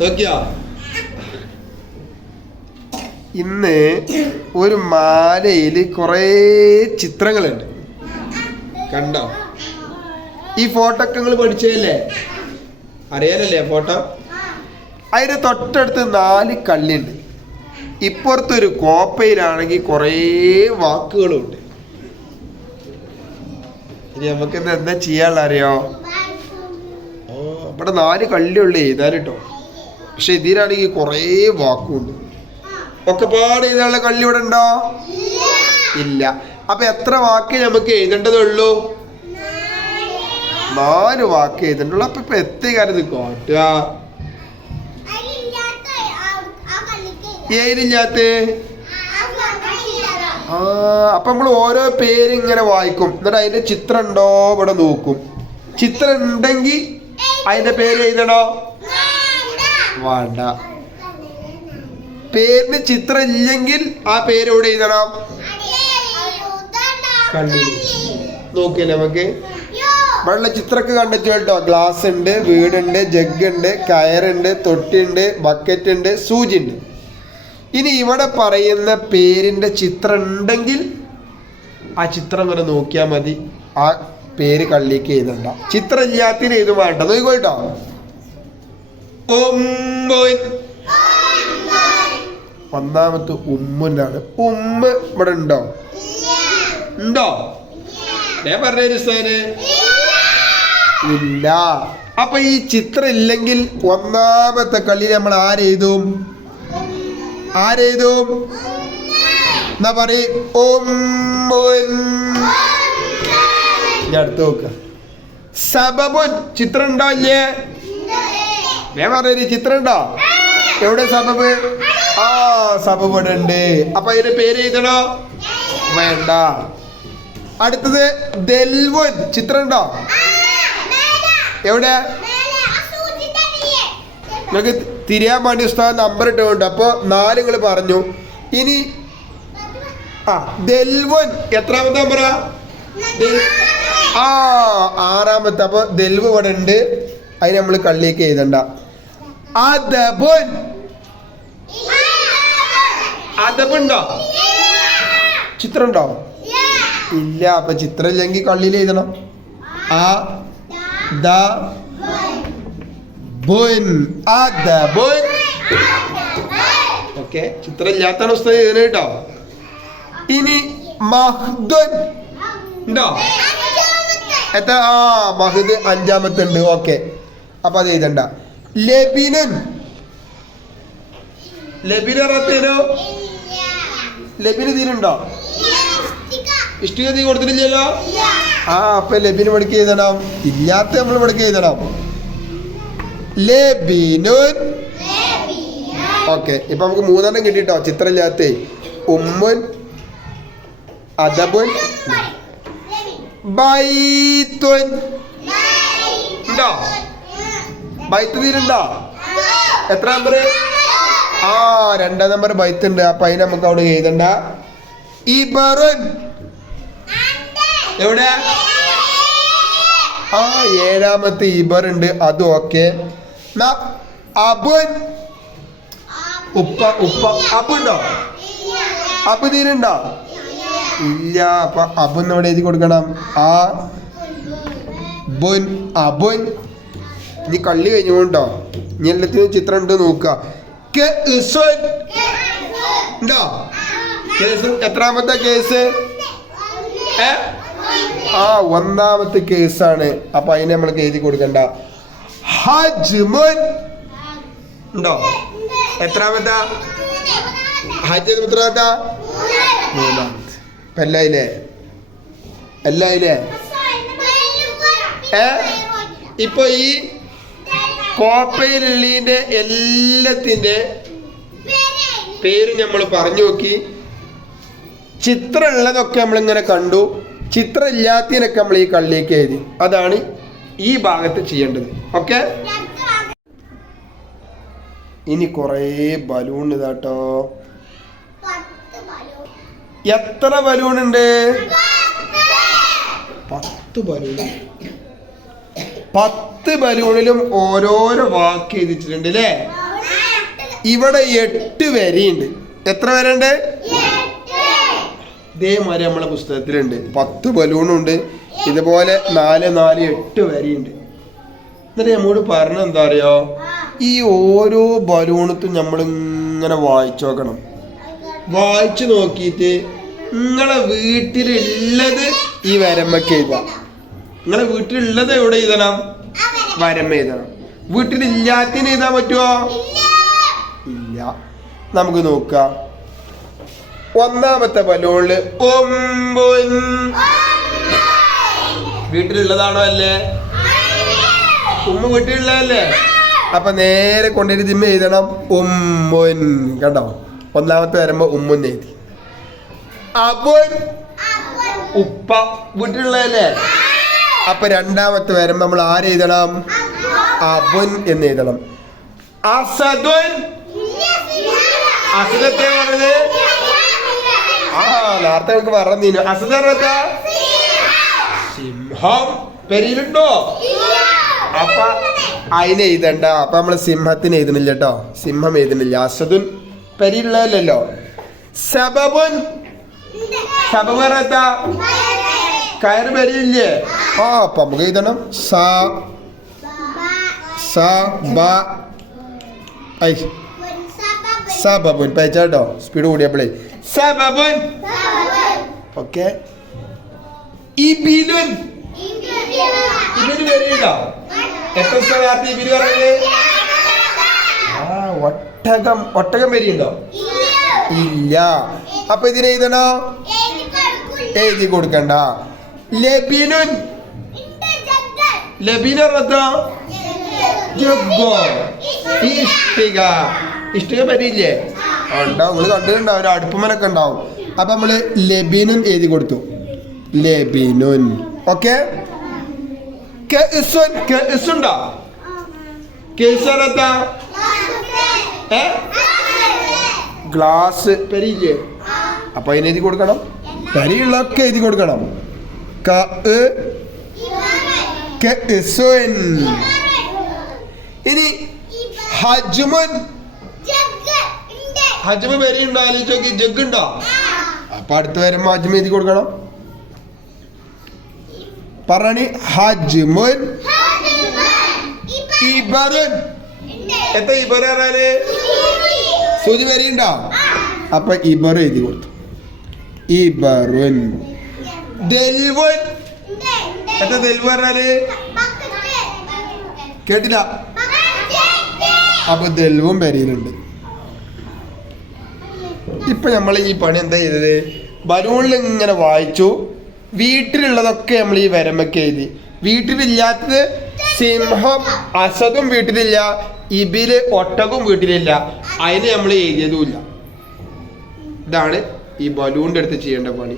നോക്കിയോ? ഇന്ന് ഒരു മാലയിൽ കുറേ ചിത്രങ്ങളുണ്ട്. കണ്ടോ? ഈ ഫോട്ടോ ഒക്കെ നിങ്ങൾ പഠിച്ചതല്ലേ? അറിയാനല്ലേ ഫോട്ടോ? അതിന് തൊട്ടടുത്ത് നാല് കള്ളിണ്ട് ഇപ്പുറത്തൊരു കോപ്പയിലാണെങ്കിൽ കുറേ വാക്കുകളുണ്ട്. ഇനി നമുക്ക് എന്താ ചെയ്യാനുള്ള അറിയോ ഓ ഇവിടെ നാല് കള്ളിയുള്ളേ ഏതായാലും കേട്ടോ. പക്ഷെ ഇതിനാണെങ്കിൽ കുറേ വാക്കുണ്ട്. ഒക്കെ പാട് എഴുതാനുള്ള കള്ളി ഇവിടെ ഉണ്ടോ? ഇല്ല. അപ്പൊ എത്ര വാക്ക് നമുക്ക് എഴുതേണ്ടതുള്ളൂ? നാല് വാക്ക് എഴുതണ്ടുള്ളൂ അപ്പൊ ഇപ്പൊ എത്തിയ കാര്യം ഇത് കാട്ടുക. ഏതില്ലാത്ത? ആ അപ്പൊ നമ്മൾ ഓരോ പേര് ഇങ്ങനെ വായിക്കും. എന്നിട്ട് അതിന്റെ ചിത്രം ഉണ്ടോ? ഇവിടെ നോക്കും. ചിത്രം ഉണ്ടെങ്കിൽ അതിന്റെ പേര് എഴുതണോ? വേണ്ട. പേരിന് ചിത്രം ഇല്ലെങ്കിൽ ആ പേര് എവിടെ എഴുതണം? കണ്ണിൽ. നോക്കിയല്ലേ നമുക്ക്. വെള്ള ചിത്രക്ക് കണ്ടിട്ട് കേട്ടോ. ഗ്ലാസ് ഉണ്ട് വീടുണ്ട് ജഗ് ഉണ്ട് കയറുണ്ട് തൊട്ടിയുണ്ട് ബക്കറ്റ് ഉണ്ട് സൂചി ഉണ്ട് ഇനി ഇവിടെ പറയുന്ന പേരിന്റെ ചിത്രം ഉണ്ടെങ്കിൽ ആ ചിത്രം ഇങ്ങനെ നോക്കിയാൽ മതി. ആ പേര് കള്ളിക്ക് എഴുതണ്ട. ചിത്രം ഇല്ലാത്തിന് എഴുതും വേണ്ട. നോക്കിക്കോ കേട്ടോ. ഒമ്പൻ ഒന്നാമത്തെ ഉമ്മുന്നാണ് ഉമ്മ ഇവിടെ ഉണ്ടോ? ഉണ്ടോ? ഞാൻ പറഞ്ഞ സാന് ഇല്ല. അപ്പൊ ഈ ചിത്രം ഇല്ലെങ്കിൽ ഒന്നാമത്തെ കളി നമ്മൾ ആരെയ്തു ആരെയ്തു എന്നാ പറയും. ഇനി അടുത്ത് നോക്ക. സബബുൻ. ചിത്രം ഉണ്ടോ ഇല്ലേ? ഞാൻ പറഞ്ഞൊരു ചിത്രം ഉണ്ടോ? എവിടെ സബബ്? ആ സബബ് ഇവിടെ ഉണ്ട്. അപ്പൊ അതിന്റെ പേര് എഴുതണോ? വേണ്ട. അടുത്തത് ദൽവൻ ചിത്രം ഉണ്ടോ? എവിടെ? നിങ്ങൾക്ക് തിരിയാൻ വേണ്ടി ഉസ്താദ് നമ്പർ ഇട്ടുകൊണ്ട് അപ്പൊ നാലുകൾ പറഞ്ഞു. ഇനി ആ ദൽവൻ എത്രാമത്തെ നമ്പറാ ആ? ആറാമത്തെ. അപ്പൊ ദൽവ് ഇവിടെ ഉണ്ട്. അതിന് നമ്മൾ കള്ളിയൊക്കെ എഴുതണ്ട. അതബുൻ അതബുണ്ടോ ചിത്രം ഉണ്ടോ ഇല്ല അപ്പൊ ചിത്രം ഇല്ലെങ്കിൽ കള്ളിയിൽ എഴുതണം. ആ ദ ബുൻ. അതബുൻ ഓക്കെ ചിത്രം ഇല്ലാത്താണ് പുസ്തകം എഴുതണേ കേട്ടോ. ഇനി മഹ്ദുൻ. ഉണ്ടോ? എത്ര ആ മഹദ് അഞ്ചാമത്തെ ഉണ്ട് ഓക്കെ. അപ്പൊ അത് എഴുതണ്ട. ലബിനൻ. ലബിന റത്തേനോ ലബിന് തീരുണ്ടോ ഇഷ്ടിക തീ കൊടുത്തിട്ടില്ലല്ലോ? ആ അപ്പൊ ലബിന് പഠിക്ക് എഴുതണം. ഇല്ലാത്ത നമ്മൾ പഠിക്ക് എഴുതണം. ലബിനുൻ. ഓക്കെ ഇപ്പൊ നമുക്ക് മൂന്നെണ്ണം കിട്ടിട്ടോ. ചിത്രം ഇല്ലാത്ത ഉമ്മുൻ അദബുൻ ബൈത്തുൻ. ഉണ്ടോ? ബൈത്ത് തീരുണ്ടോ? എത്ര നമ്പർ ആ രണ്ടാം നമ്പർ ബൈത്ത് ഉണ്ട്. അപ്പൊ അതിന് നമുക്ക് അവിടെ എഴുതണ്ട. ഇബറുൻ. എവിടെ? ആ ഏഴാമത്തെ ഇബർ ഉണ്ട്. അതും ഓക്കെ. അബുൻ. ഉപ്പ ഉപ്പ. അബുണ്ടോ അബുദീനുണ്ടോ ഇല്ല അപ്പൊ അബുൻ അവിടെ എഴുതി കൊടുക്കണം? ആ ബുൻ അബുൻ. ഇനി കള്ളി കഴിഞ്ഞോണ്ടോ ഇനി എല്ലാത്തിനും ചിത്രം ഉണ്ട്? നോക്കുക എത്രാമത്തെ കേസ്? ആ ഒന്നാമത്തെ കേസാണ്. അപ്പൊ അതിനെ നമ്മൾ എഴുതി കൊടുക്കണ്ട. ഉണ്ടോ? എത്രാമത്തെ? എത്രാമത്തെ? ഇപ്പൊ ഈ കോപ്പയിലുള്ളതിന്റെ എല്ലാത്തിന്റെ പേര് നമ്മൾ പറഞ്ഞു നോക്കി. ചിത്രമുള്ളതൊക്കെ നമ്മളിങ്ങനെ കണ്ടു. ചിത്രം ഇല്ലാത്തതിനൊക്കെ നമ്മൾ ഈ കള്ളിയൊക്കെ എഴുതി. അതാണ് ഈ ഭാഗത്ത് ചെയ്യേണ്ടത്. ഓക്കെ? ഇനി കുറേ ബലൂൺ ഇതാട്ടോ. എത്ര ബലൂൺ ഉണ്ട്? പത്ത് ബലൂൺ പത്ത് ബലൂണിലും ഓരോരോ വാക്ക് എഴുതിച്ചിട്ടുണ്ട് അല്ലേ ഇവിടെ എട്ട് വരിയുണ്ട്. എത്ര വരണ്ട് ഇതേമാതിരി നമ്മളെ പുസ്തകത്തിലുണ്ട്. പത്ത് ബലൂണുണ്ട്. ഇതുപോലെ നാല് നാല് എട്ട് വരിയുണ്ട്. എന്നിട്ട് നമ്മോട് പറഞ്ഞ എന്താ അറിയോ? ഈ ഓരോ ബലൂണത്തും നമ്മൾ ഇങ്ങനെ വായിച്ചു നോക്കണം. വായിച്ചു നോക്കിയിട്ട് നിങ്ങളെ വീട്ടിലുള്ളത് ഈ വരമ്മക്ക് എഴുതാം. നിങ്ങളെ വീട്ടിലുള്ളത് എവിടെ എഴുതണം? വരമ്മ എഴുതണം. വീട്ടിലില്ലാത്തതിന് എഴുതാൻ പറ്റുമോ ഇല്ല. നമുക്ക് നോക്കാം. ഒന്നാമത്തെ ബലൂണിൽ ഒമ്പൻ. വീട്ടിലുള്ളതാണോ അല്ലേ? ഉമ്മ വീട്ടിലുള്ളതല്ലേ? അപ്പൊ നേരെ കൊണ്ടുപോയി ദിമ്മ എഴുതണം. ഉമ്മൻ കണ്ടോ? ഒന്നാമത്തെ വരുമ്പോ ഉമ്മൻ എഴുതി. അബുൻ ഉപ്പ വീട്ടിലുള്ളതല്ലേ? അപ്പൊ രണ്ടാമത്തെ വരുമ്പോ നമ്മൾ ആരെഴുതണം അബുൻ എന്ന് എഴുതണം. അസദുൻ. അസദത്തെ പറഞ്ഞത്? ആ നേരത്തെ നമുക്ക് പറഞ്ഞു അസദ സിംഹം. പെരിയിലുണ്ടോ അപ്പൊ അതിന് എഴുതണ്ട. അപ്പൊ നമ്മൾ സിംഹത്തിന് എഴുതണില്ല കേട്ടോ. സിംഹം എഴുതണില്ല അസദുൻ പെരിയിലുള്ളതല്ലോ സബബുൻ. സബബ് കയറ് വരില്ലേ? ആ അപ്പൊ നമുക്ക് എഴുതണം. സ സ ബ. ഐ. സബബുൻ പയച്ചാട്ടോ സ്പീഡ് കൂടിയപ്പോഴേ സബബുൻ ഓക്കെ. ഇബിലുൻ ഇബിന് വരില്ലോ എത്ര സ്ഥലത്ത് ഇബിന് പറഞ്ഞത് ആ ഒട്ടകം ഒട്ടകം പേരുണ്ടോ ഇല്ല. അപ്പൊ ഇതിനെഴുതണോ? എഴുതി കൊടുക്കണ്ട. ലബിനുൻ. ലബിന ഇഷ്ടിക. ഇഷ്ടിക പറ്റിയില്ലേ ഉണ്ടാവും. നിങ്ങൾ കണ്ടിട്ടുണ്ടാവും. ഒരു അടുപ്പുമനൊക്കെ ഉണ്ടാവും. അപ്പൊ നമ്മൾ ലബിനുൻ എഴുതി കൊടുത്തു. ലബിനുൻ. ഓക്കെ? ഗ്ലാസ്. പെരിയില്ലേ? അപ്പൊ അതിന് എഴുതി കൊടുക്കണം. പെരിയുള്ളൊക്കെ എഴുതി കൊടുക്കണം. ക ഇ, ക ഇസുൻ. ഇനി ഹജ്മുൻ. ഹജ്മ വരെയുണ്ടോ? ആലോചിച്ച് നോക്കി ജഗ് ഉണ്ടോ അപ്പൊ അടുത്ത് വരുമ്പോ ഹജ്മ എഴുതി കൊടുക്കണം. പറഞ്ഞി ഹജ്മുൻ. ഇബറുൻ എത്ര ഇബർ പറഞ്ഞാൽ? സൂചി വരെയുണ്ടോ? അപ്പൊ ഇബർ എഴുതി കൊടുത്തു. ഇബറുൻ ദൽവുൻ എന്താ ദൽവ് പറഞ്ഞാൽ? കേട്ടില്ല. അപ്പൊ ദൽവും പെരയിലുണ്ട്. ഇപ്പൊ നമ്മൾ ഈ പണി എന്താ ചെയ്തത്? ബലൂണിൽ ഇങ്ങനെ വായിച്ചു. വീട്ടിലുള്ളതൊക്കെ നമ്മൾ ഈ വരമ്പൊക്കെ എഴുതി. വീട്ടിലില്ലാത്തത് സിംഹം അസദും വീട്ടിലില്ല ഇബിൽ ഒട്ടകും വീട്ടിലില്ല. അതിന് നമ്മൾ എഴുതിയതുമില്ല. ഇതാണ് ഈ ബലൂണിന്റെ അടുത്ത് ചെയ്യേണ്ട പണി.